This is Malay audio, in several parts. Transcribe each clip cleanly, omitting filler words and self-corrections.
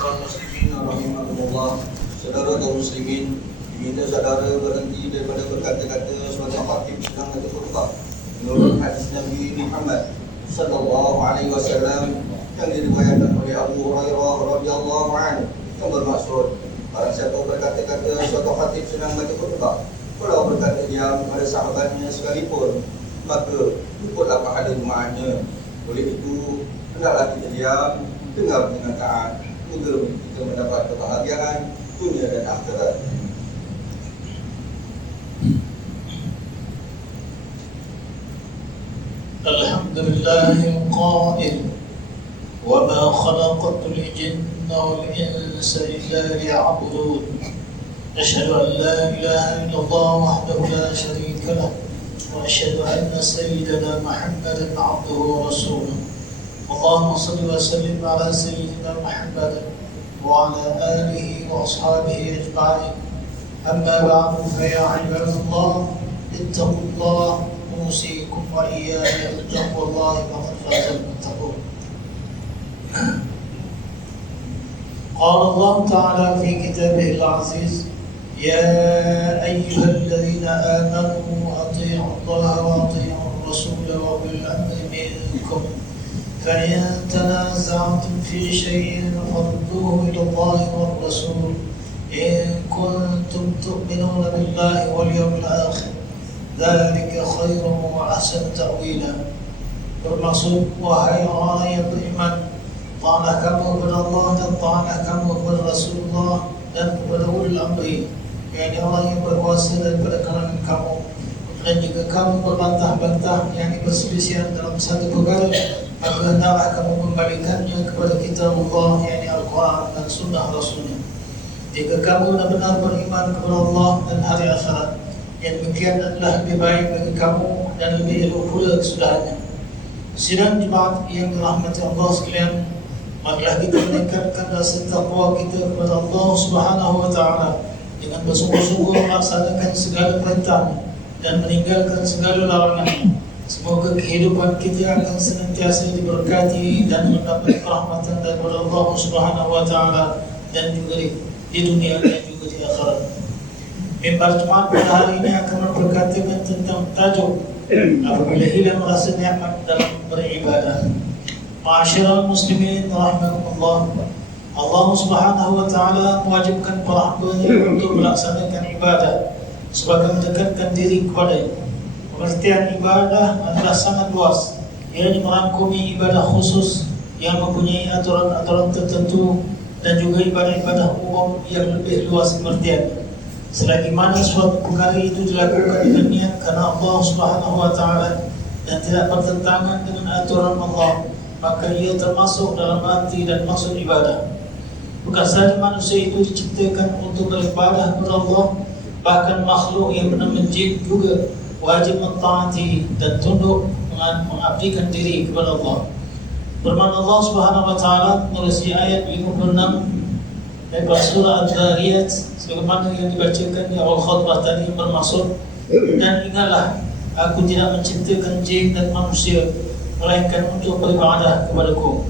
Ma'asyiral muslimin rahimakumullah. Saudara kaum muslimin, diminta saudara berhenti daripada berkata-kata suatu khatib sedang baca khutbah menurut hadis Nabi Muhammad sallallahu alaihi wasallam yang diriwayatkan oleh Abu Hurairah radhiyallahu anhu, yang bermaksud barang siapa berkata-kata suatu khatib sedang baca khutbah walau berkata diam kepada sahabatnya sekalipun, maka ikutlah pahala doanya. Oleh itu, hendaklah kita diam, dengar dengan taat, agar kita mendapat kebahagiaan dunia dan akhirat. Alhamdulillahil qail wa ma khalaqatul jinna wal insa illa liya'budun. Asyhadu an la ilaha illallah wahdahu la syarika lah wa asyhadu anna sayyidana Muhammadan 'abduhu wa rasuluh. Allahumma shalli wa sallim ala sayyidina Muhammad wa ala alihi wa ashabihi ajma'in. Amma ba'du, fa ya ibadallah, ittaqullah, usikum wa iyaya bittaqwallahi faqad fazal muttaqun. Qala Allah ta'ala fi kitabihil aziz, ya ayyuhalladzina amanu ati'u Allah wa ati'u ar-rasul wa ulil amri minkum. فإن تنازعتم في شيء فردوه إلى الله والرسول إن كنتم تؤمنون بالله واليوم الآخر ذلك خير وأحسن تأويلا. Bermaksud, wahai orang yang beriman, taatlah kamu kepada Allah dan taatlah kamu kepada Rasulullah dan kepada ulil amri, yakni orang yang berkuasa daripada kalangan kamu. Dan jika kamu berbantah-bantah, yakni berselisihan dalam satu perkara, maka hendaklah kamu membalikannya kepada kitab Allah, yakni Al-Quran dan Sunnah Rasulnya. Jika kamu benar-benar beriman kepada Allah dan hari akhirat, yang demikian adalah lebih baik bagi kamu dan lebih elok pula kesudahannya. Sidang jemaat yang dirahmati Allah sekalian, marilah kita meningkatkan rasa taqwa kita kepada Allah Subhanahu wa taala dengan bersungguh-sungguh melaksanakan segala perintahnya dan meninggalkan segala larangannya. Semoga kehidupan kita akan senantiasa diberkati dan mendapat rahmatan daripada Allah Subhanahu wa taala dan juga di dunia dan juga di akhirat. Mimbar Jumat pada hari ini akan memperkatakan tentang tajuk apabila hilang rasa nikmat dalam beribadah. Ma'asyiral muslimin rahimakumullah, Allah Subhanahu wa taala mewajibkan para hamba-Nya untuk melaksanakan ibadah sebagai mendekatkan diri kepada-Nya. Pengertian ibadah adalah sangat luas. Ia merangkumi ibadah khusus yang mempunyai aturan-aturan tertentu dan juga ibadah-ibadah umum yang lebih luas pengertiannya. Selagi mana suatu perkara itu dilakukan dengan niat karena Allah Subhanahu wa taala dan tidak bertentangan dengan aturan Allah, maka ia termasuk dalam arti dan maksud ibadah. Bukan sahaja manusia itu diciptakan untuk beribadah kepada Allah, bahkan makhluk yang bernama jin juga wajib mentaati dan tunduk mengabdikan diri kepada Allah. Firman Allah Subhanahu wa taala menulis di ayat 56 daripada surah Al-Dhariyat sebagaimana yang dibacakan di awal khutbah tadi, bermaksud, dan ingatlah aku tidak menciptakan jin dan manusia melainkan untuk beribadah kepadaku.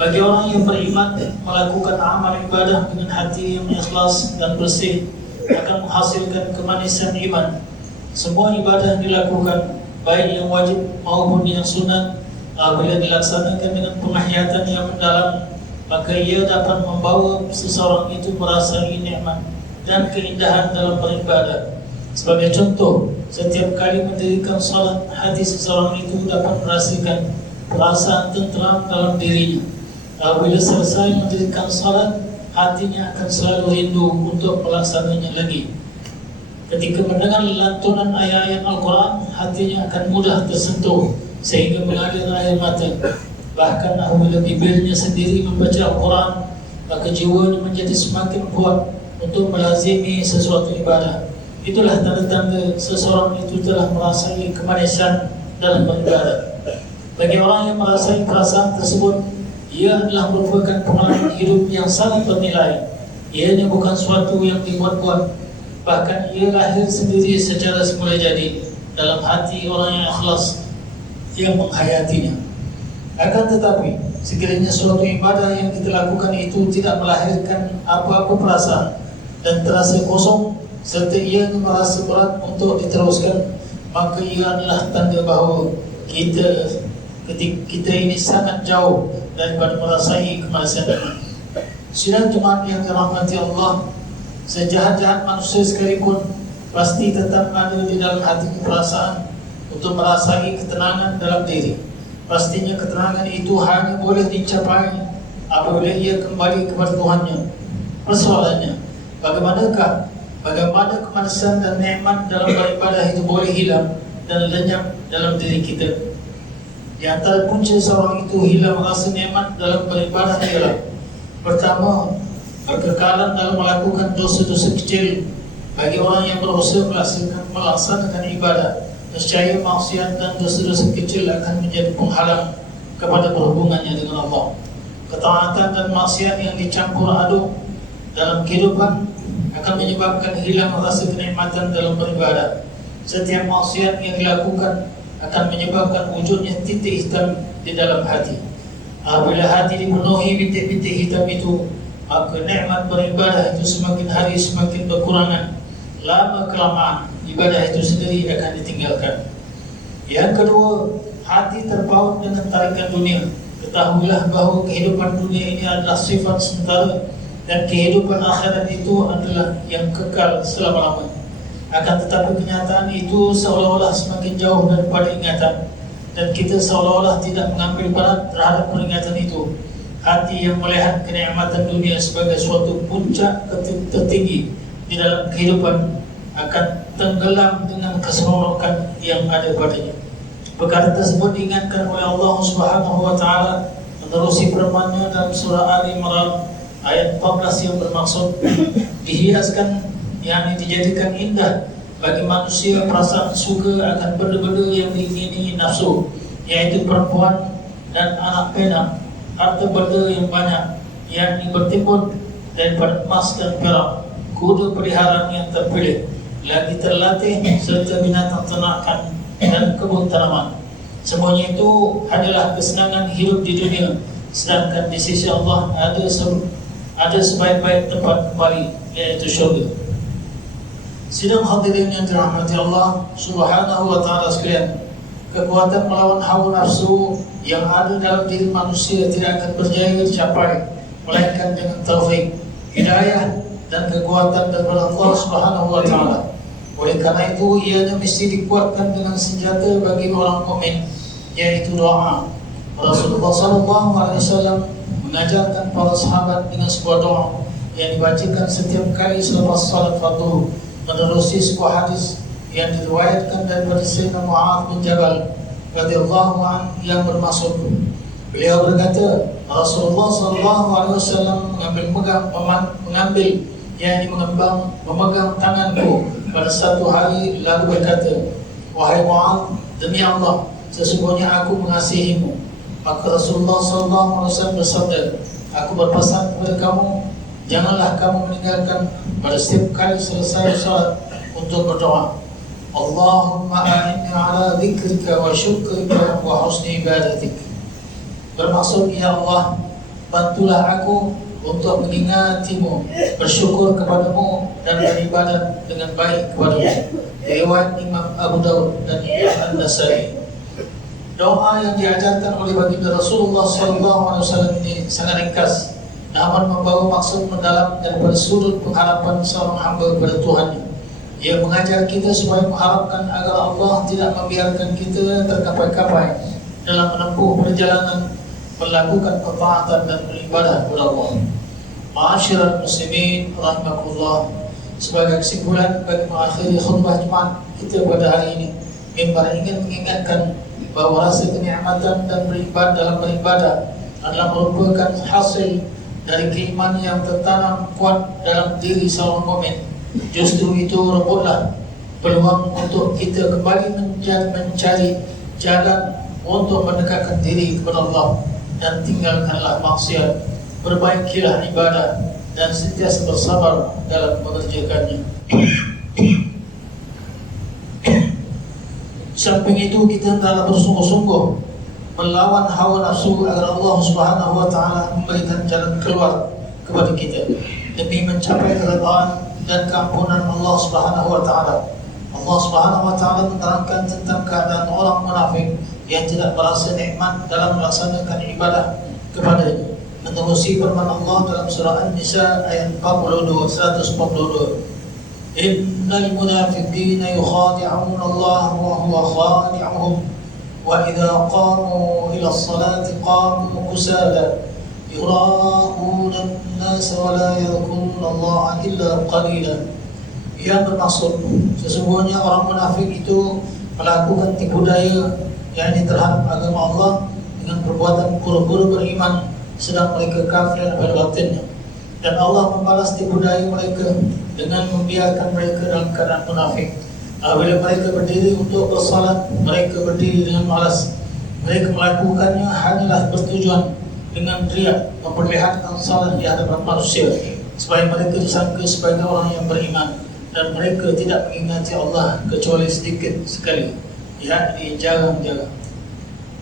Bagi orang yang beriman, melakukan amal ibadah dengan hati yang ikhlas dan bersih akan menghasilkan kemanisan iman. Semua ibadah dilakukan, baik yang wajib maupun yang sunat, apabila dilaksanakan dengan penghayatan yang mendalam, maka ia dapat membawa seseorang itu merasai nikmat dan keindahan dalam beribadah. Sebagai contoh, setiap kali mendirikan salat, hati seseorang itu dapat merasakan perasaan tenteram dalam dirinya. Apabila selesai mendirikan salat, hatinya akan selalu rindu untuk melaksananya lagi. Ketika mendengar lantunan ayat-ayat Al-Quran, hatinya akan mudah tersentuh sehingga mengalir air mata. Bahkan apabila bibirnya sendiri membaca Al-Quran, maka jiwanya menjadi semakin kuat untuk melazimi sesuatu ibadah. Itulah tanda-tanda seseorang itu telah merasai kemanisan dalam beribadah. Bagi orang yang merasai perasaan tersebut, ia adalah merupakan pengalaman hidup yang sangat bernilai. Ianya bukan suatu yang dibuat-buat, bahkan ia lahir sendiri secara semula jadi dalam hati orang yang ikhlas yang menghayatinya. Akan tetapi, sekiranya suatu ibadah yang kita lakukan itu tidak melahirkan apa-apa perasaan dan terasa kosong serta ia merasa berat untuk diteruskan, maka ia adalah tanda bahawa kita ini sangat jauh daripada merasai kemanusiaan. Sidang jemaat yang dirahmati Allah, sejahat-jahat manusia sekalipun pasti tetap ada di dalam hati perasaan untuk merasai ketenangan dalam diri. Pastinya ketenangan itu hanya boleh dicapai apabila ia kembali kepada Tuhannya. Persoalannya, bagaimana kemanusiaan dan nikmat dalam beribadah itu boleh hilang dan lenyap dalam diri kita? Di antara punca seorang itu hilang rasa nikmat dalam beribadah ialah: pertama, berkekalan dalam melakukan dosa-dosa kecil. Bagi orang yang berusaha melaksanakan ibadah, nescaya maksiat dan dosa-dosa kecil akan menjadi penghalang kepada berhubungannya dengan Allah. Ketaatan dan maksiat yang dicampur aduk dalam kehidupan akan menyebabkan hilang rasa kenikmatan dalam beribadah. Setiap maksiat yang dilakukan akan menyebabkan wujudnya titik hitam di dalam hati. Apabila hati dipenuhi bintik-bintik hitam itu, maka nikmat beribadah itu semakin hari semakin berkurangan. Lama kelamaan ibadah itu sendiri akan ditinggalkan. Yang kedua, hati terpaut dengan tarikan dunia. Ketahuilah bahawa kehidupan dunia ini adalah sifat sementara dan kehidupan akhirat itu adalah yang kekal selama-lamanya. Akan tetapi kenyataan itu seolah-olah semakin jauh daripada ingatan, dan kita seolah-olah tidak mengambil berat terhadap peringatan itu. Hati yang melihat kenikmatan dunia sebagai suatu puncak tertinggi di dalam kehidupan akan tenggelam dengan keseronokan yang ada padanya. Perkara tersebut diingatkan oleh Allah Subhanahu wa taala menerusi firman-Nya dalam surah Ali Imran ayat 14 yang bermaksud dihiaskan, yakni dijadikan indah bagi manusia perasaan suka akan benda-benda yang diingini nafsu, yaitu perempuan dan anak penak, harta benda yang banyak, yakni bertimbun daripada emas dan perak, kuda peliharaan yang terpilih, lagi terlatih, serta binatang ternakan dan kebun tanaman. Semuanya itu adalah kesenangan hidup di dunia, sedangkan di sisi Allah ada sebaik-baik tempat kembali, yaitu syurga. Sidang hadirin yang dirahmati Allah Subhanahu wa taala sekalian, kekuatan melawan hawa nafsu yang ada dalam diri manusia tidak akan berjaya dicapai melainkan dengan taufik, hidayah dan kekuatan daripada Allah Subhanahu wa taala. Oleh karena itu, ianya mesti dikuatkan dengan senjata bagi orang mukmin, yaitu doa. Rasulullah SAW mengajarkan para sahabat dengan sebuah doa yang dibacakan setiap kali selepas salat fardu, menerusi sebuah hadis yang diriwayatkan daripada Sayyidina Mu'adz bin Jabal radhiyallahu anhu yang bermaksud, beliau berkata, Rasulullah SAW memegang tanganku pada satu hari lalu berkata, wahai Mu'adz, demi Allah, sesungguhnya aku mengasihimu. Maka Rasulullah SAW bersabda, aku berpesan kepada kamu, janganlah kamu meninggalkan pada setiap kali selesai salat untuk berdoa, Allahumma a'inni ala dzikrika wa syukrika wa husni ibadatik. Bermaksud, ya Allah, bantulah aku untuk mengingatimu, bersyukur kepadamu dan beribadat dengan baik kepadamu. Riwayat Imam Abu Daud dan An-Nasai. Doa yang diajarkan oleh baginda Rasulullah SAW ini sangat ringkas, namun membawa maksud mendalam daripada sudut pengharapan seorang hamba kepada Tuhannya. Ia mengajar kita supaya mengharapkan agar Allah tidak membiarkan kita terkapai-kapai dalam menempuh perjalanan melakukan ketaatan dan beribadah kepada Allah. Ma'asyiral muslimin rahimakumullah, sebagai kesimpulan bagi mengakhiri khutbah Jumat kita pada hari ini, mimbar ingin mengingatkan bahawa rasa kenikmatan dan dalam beribadah adalah merupakan hasil dari keimanan yang tertanam kuat dalam diri seorang mukmin. Justru itu rebutlah peluang untuk kita kembali mencari jalan untuk mendekatkan diri kepada Allah, dan tinggalkanlah maksiat, perbaikilah ibadah dan sentiasa bersabar dalam mengerjakannya. Samping itu, kita hendaklah bersungguh-sungguh melawan hawa nafsu agar Allah Subhanahu wa taala memberikan jalan keluar kepada kita demi mencapai keredaan dan keampunan Allah Subhanahu wa taala. Allah Subhanahu wa taala menerangkan tentang keadaan orang munafik yang tidak merasa nikmat dalam melaksanakan ibadah kepadanya. Menerusi firman Allah dalam surah An-Nisa ayat 142. Innal munafiqina yukhadi'un Allah wa huwa khadi'uhum wa idza qamu ila as-salati qamu kusala yura'una an-nas wa la yadhkuruna Allah illa qalila. Yang bermaksud sesungguhnya orang munafik itu melakukan tipu daya yakni terhadap agama Allah dengan perbuatan pura-pura beriman sedang mereka kafir pada batinnya, dan Allah membalas tipu daya mereka dengan membiarkan mereka dalam keadaan munafik. Apabila mereka berdiri untuk bersalat, mereka berdiri dengan malas. Mereka melakukannya hanyalah bertujuan dengan riak memperlihatkan salat di hadapan manusia supaya mereka disangka sebagai orang yang beriman, dan mereka tidak mengingati Allah kecuali sedikit sekali, yakni jarang-jarang.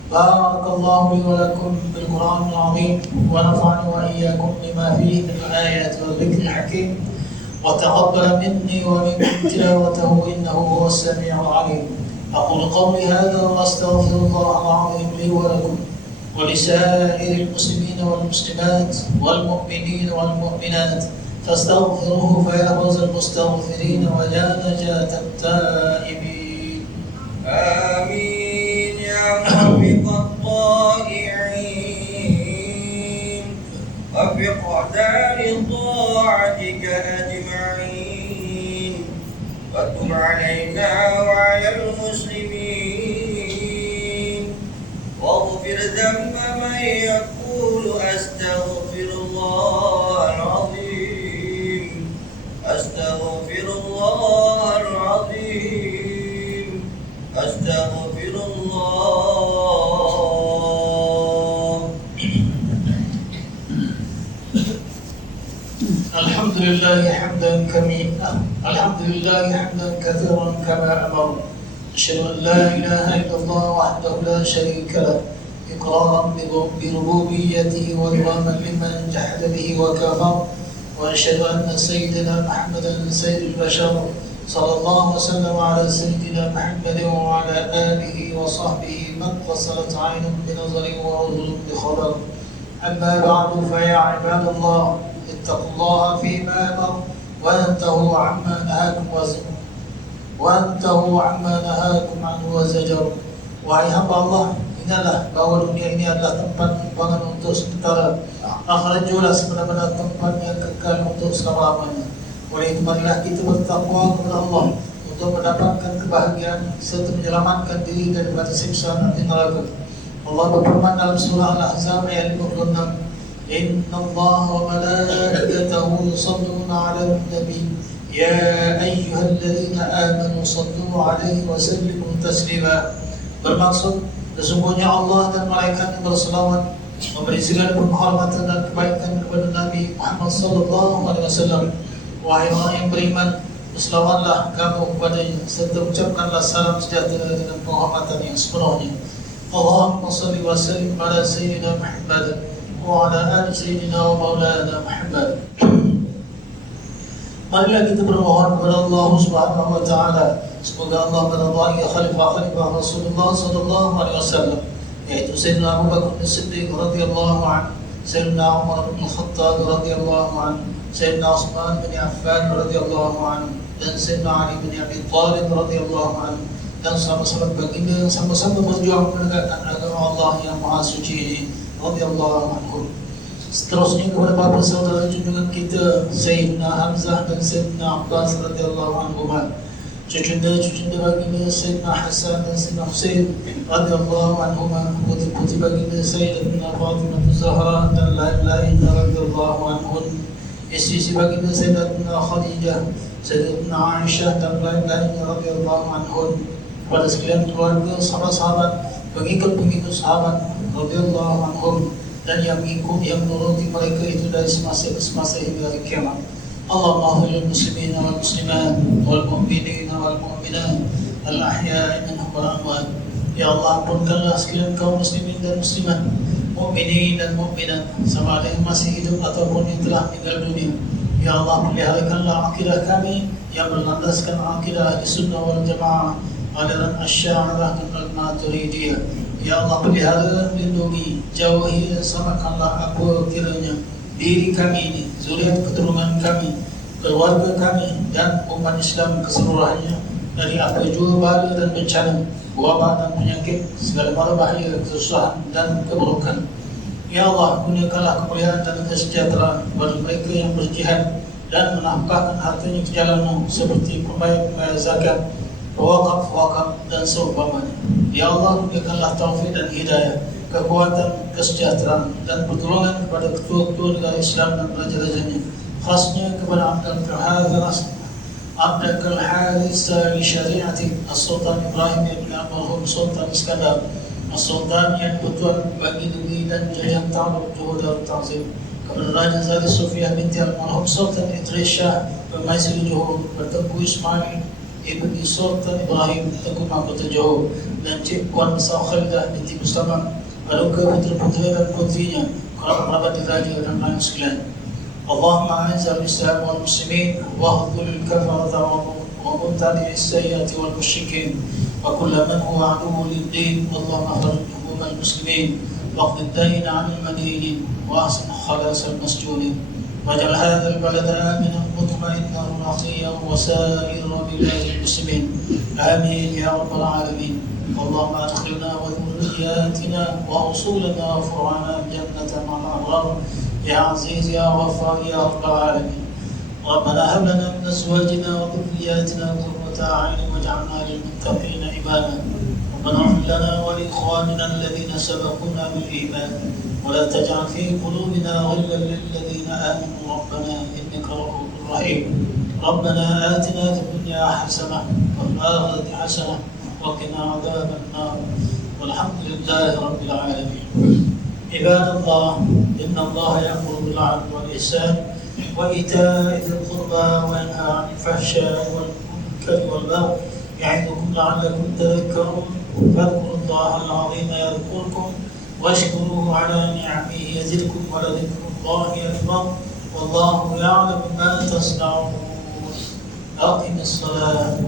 Barakallahu li wa lakum bil Qur'anil azim wa nafa'ani wa iyyakum bima fihi min al-ayati wal dhikril hakim wa taqabbal minni wa minkum tilawatahu innahu huwas sami'ul 'alim. Aqulu qawli hadha wa astaghfirullahal 'azim li wa lakum wa li sa'iril muslimin wal muslimat wal mu'minin wal mu'minat fastaghfiruhu fa yahfazul mustaghfirin wa la najatat taibin. Amin. موفق الطائعين وبقدر طاعتك أجمعين وتب علينا وعلى المسلمين واغفر ذنب من يقول أستغفر الله العظيم أستغفر الله العظيم أستغفر الله. الحمد لله حمدا كميلا الحمد لله حمدا كثيرا كما أمر. أشهد أن لا إله إلا الله وحده لا شريك له إقرارا بربوبيته وإرغاما لمن جحد به وكفر. وأشهد أن سيدنا محمدا سيد البشر صلى الله وسلم على سيدنا محمد وعلى آله وصحبه من قصرت عين بنظر ورجل بخبر. أما بعد فيا عباد الله اتقوا الله فيما أمر وانتهوا عما نهاكم عنه وزجر. Wahai hamba Allah, ingatlah bahawa dunia ini adalah tempat timbangan untuk sementara. Akhirat jualah sebenar-benar tempat yang kekal untuk selama-lamanya. Oleh itu marilah kita bertakwa kepada Allah untuk mendapatkan kebahagiaan serta menyelamatkan diri daripada siksa api neraka. Allah berfirman dalam surah Al-Ahzab ayat 56, Inna Allah wa malaikatahu yusalluna 'alan nabi ya ayyuhalladzina amanu sallu 'alaihi wa sallimu taslima. Bermaksud sesungguhnya Allah dan malaikat berselawat memberi segala penghormatan dan kebaikan kepada Nabi Muhammad sallallahu alaihi wasallam. Wahai orang yang beriman, berselawatlah kamu kepadanya serta ucapkanlah salam sejahtera dengan penghormatan yang sepenuhnya. Allahumma salli wa sallim ala sayyidina Muhammad wa ala ali sayyidina wa maulana Muhammad. Marilah kita bermohon kepada Allah Subhanahu wa taala semoga Allah meridai khalifah Rasulullah sallallahu alaihi wasallam, yaitu Sayyidina Abu Bakar As-Siddiq radhiyallahu anhu, Sayyidina Umar bin Khattab radhiyallahu anhu, Sayyidina Utsman bin Affan radhiyallahu anhu, dan Sayyidina Ali bin Abi Thalib radhiyallahu anhu, dan sahabat-sahabat baginda yang sama-sama berjuang menegakkan agama Allah yang maha suci ini radhiyallahu anhu. Seterusnya kepada bapa saudara junjungan kita Sayyidina Hamzah dan Sayyidina Abbas radhiyallahu anhuma, cucunda baginda Sayyidina Hasan dan Sayyidina Husain radhiyallahu anhuma, putri-putri baginda Sayyidatina Fatimah Zahra dan lain-lainnya radhiyallahu anhum, istri baginda Sayyidatina Khadijah, Sayyidatina Aisyah dan lain-lainnya radhiyallahu anhum, kepada sekalian keluarga, sahabat-sahabat, pengikut-pengikut sahabat radhiyallahu anhum, dan yang mengikut yang menuruti mereka itu dari semasa ke semasa hingga hari kiamat. Allahumma ighfir lil muslimin wal muslimat wal mu'minin wal mu'minat al ahya'i minhum wal amwat Ya Allah, ampunkanlah sekalian kaum muslimin dan muslimat, mukminin dan mukminat, sama ada yang masih hidup ataupun yang telah meninggal dunia. Ya Allah, peliharakanlah akidah kami yang berlandaskan akidah Ahlussunnah wal Jamaah, aliran Asy'ariyah dan Al-Maturidiyah. Ya Allah, pelihara, lindungi, jauhi dan selamatkanlah apa kiranya diri kami ini, zuriat keturunan kami, keluarga kami dan umat Islam keseluruhannya dari apa jua bala dan bencana, wabak dan penyakit, segala mara bahaya, kesusahan dan keburukan. Ya Allah, gunakanlah kemuliaan dan kesejahteraan bagi mereka yang berjihad dan menafkahkan hartanya ke jalan-Mu seperti pembayar zakat, wakaf dan seumpamanya. Ya Allah, gunakanlah taufik dan hidayah, kekuatan, kesejahteraan dan pertolongan kepada ketua-ketua negara Islam dan raja-rajanya, khasnya kepada Abd al-Haris Syariati As-Sultan Ibrahim bin Al-Marhum Sultan Iskandar As-Sultan yang bertuan bagi negeri dan jajahan Ta'aluk Johor Darul Ta'zim, kepada Raja Zari Sofiyah binti Al-Marhum Sultan Idris Shah Permaisuri Johor, Bertengku Ismail Ibni Sultan Ibrahim Tengku Mahkota Johor, dan Cik Puan Besar Khalidah binti Mustamah, Aluka putera-putera dan putrinya, kerabat diraja dan lain sekalian. Allahumma a'izz al-Islam wal muslimin wa khudhul kafarata wa mubtadi' as-sayyiati wal musyrikin wa kull man huwa aduwwun lid-din. Allahumma akhrij humum al-muslimin wa qdi ad-dayn 'an al-madinin wa ahsin khalas al-masjunin waj'al hadha al-balada aminan mutma'innan rakhiyyan wa sa'ir bilad al-muslimin. Amin ya rabbal alamin. اللهم ادخلنا وذرياتنا واصولنا وفرعنا الجنه مع الابرار يا عزيز يا غفار يا رب العالمين. ربنا هب لنا من ازواجنا وذرياتنا قرة اعين واجعلنا للمتقين اماما. ربنا اغفر لنا ولاخواننا الذين سبقونا بالايمان ولا تجعل في قلوبنا غلا للذين امنوا ربنا انك رؤوف رحيم. ربنا اتنا في الدنيا حسنه وفي الاخره حسنه وقنا عذاب النار والحمد لله رب العالمين. عباد الله، إن الله يأمر بالعدل والإحسان وإيتاء ذي القربى وينهى عن الفحشاء والمنكر والبغي يعظكم لعلكم تذكرون. فاذكروا الله العظيم يذكركم واشكروه على نعمه يزدكم ولذكر الله أكبر والله يعلم ما تصنعون. أقم الصلاة.